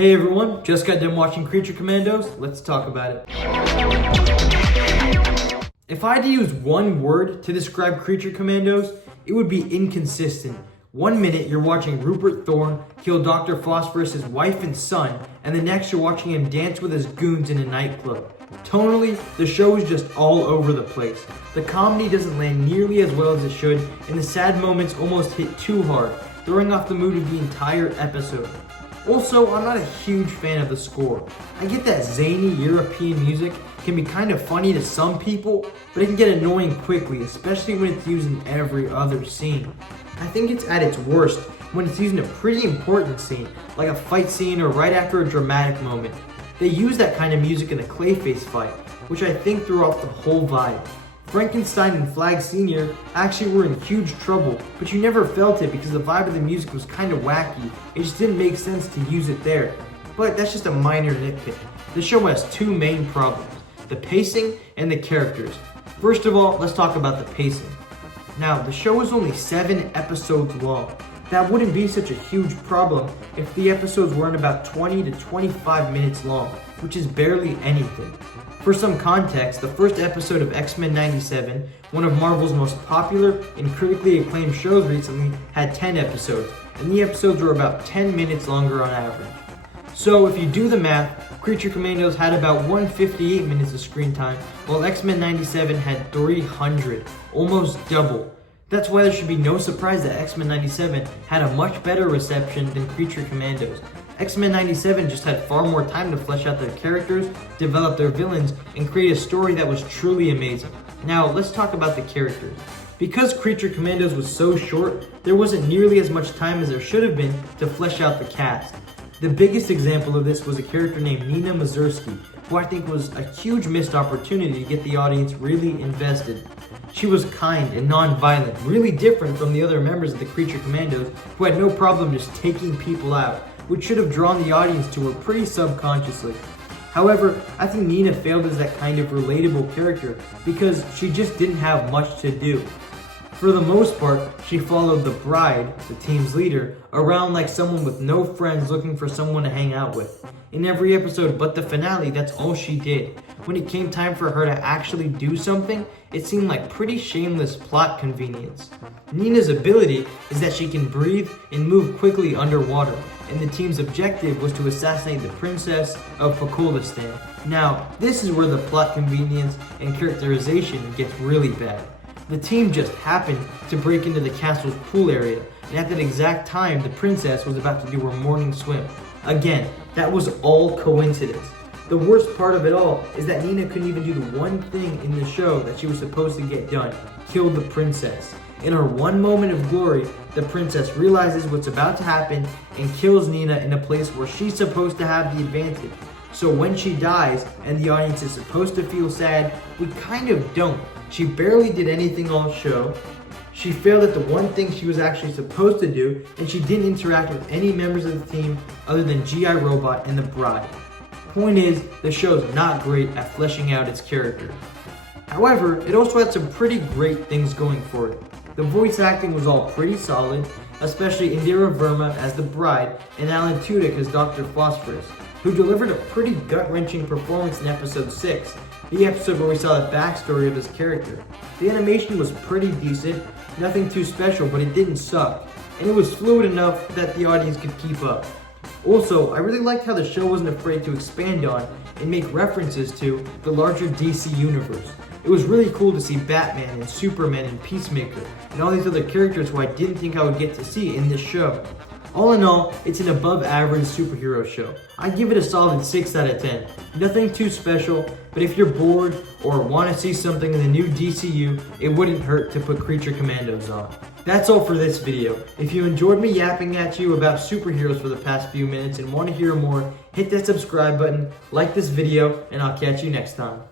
Hey everyone, just got done watching Creature Commandos. Let's talk about it. If I had to use one word to describe Creature Commandos, it would be inconsistent. 1 minute you're watching Rupert Thorne kill Dr. Phosphorus' wife and son, and the next you're watching him dance with his goons in a nightclub. Tonally, the show is just all over the place. The comedy doesn't land nearly as well as it should, and the sad moments almost hit too hard, throwing off the mood of the entire episode. Also, I'm not a huge fan of the score. I get that zany European music can be kind of funny to some people, but it can get annoying quickly, especially when it's used in every other scene. I think it's at its worst when it's used in a pretty important scene, like a fight scene or right after a dramatic moment. They use that kind of music in the Clayface fight, which I think threw off the whole vibe. Frankenstein and Flag Sr. actually were in huge trouble, but you never felt it because the vibe of the music was kind of wacky. It just didn't make sense to use it there. But that's just a minor nitpick. The show has two main problems: the pacing and the characters. First of all, let's talk about the pacing. Now, the show is only 7 episodes long. That wouldn't be such a huge problem if the episodes weren't about 20 to 25 minutes long, which is barely anything. For some context, the first episode of X-Men 97, one of Marvel's most popular and critically acclaimed shows recently, had 10 episodes, and the episodes were about 10 minutes longer on average. So if you do the math, Creature Commandos had about 158 minutes of screen time, while X-Men 97 had 300, almost double. That's why there should be no surprise that X-Men 97 had a much better reception than Creature Commandos. X-Men 97 just had far more time to flesh out their characters, develop their villains, and create a story that was truly amazing. Now, let's talk about the characters. Because Creature Commandos was so short, there wasn't nearly as much time as there should have been to flesh out the cast. The biggest example of this was a character named Nina Mazursky, who I think was a huge missed opportunity to get the audience really invested. She was kind and non-violent, really different from the other members of the Creature Commandos who had no problem just taking people out, which should have drawn the audience to her pretty subconsciously. However, I think Nina failed as that kind of relatable character because she just didn't have much to do. For the most part, she followed the bride, the team's leader, around like someone with no friends looking for someone to hang out with. In every episode but the finale, that's all she did. When it came time for her to actually do something, it seemed like pretty shameless plot convenience. Nina's ability is that she can breathe and move quickly underwater, and the team's objective was to assassinate the princess of Pakistan. Now, this is where the plot convenience and characterization gets really bad. The team just happened to break into the castle's pool area, and at that exact time, the princess was about to do her morning swim. Again, that was all coincidence. The worst part of it all is that Nina couldn't even do the one thing in the show that she was supposed to get done: kill the princess. In her one moment of glory, the princess realizes what's about to happen and kills Nina in a place where she's supposed to have the advantage. So when she dies and the audience is supposed to feel sad, we kind of don't. She barely did anything all show. She failed at the one thing she was actually supposed to do, and she didn't interact with any members of the team other than G.I. Robot and the bride. Point is, the show's not great at fleshing out its character. However, it also had some pretty great things going for it. The voice acting was all pretty solid, especially Indira Verma as the bride and Alan Tudyk as Dr. Phosphorus, who delivered a pretty gut-wrenching performance in episode 6, the episode where we saw the backstory of his character. The animation was pretty decent, nothing too special, but it didn't suck, and it was fluid enough that the audience could keep up. Also, I really liked how the show wasn't afraid to expand on and make references to the larger DC universe. It was really cool to see Batman and Superman and Peacemaker and all these other characters who I didn't think I would get to see in this show. All in all, it's an above average superhero show. I give it a solid 6 out of 10. Nothing too special, but if you're bored or want to see something in the new DCU, it wouldn't hurt to put Creature Commandos on. That's all for this video. If you enjoyed me yapping at you about superheroes for the past few minutes and want to hear more, hit that subscribe button, like this video, and I'll catch you next time.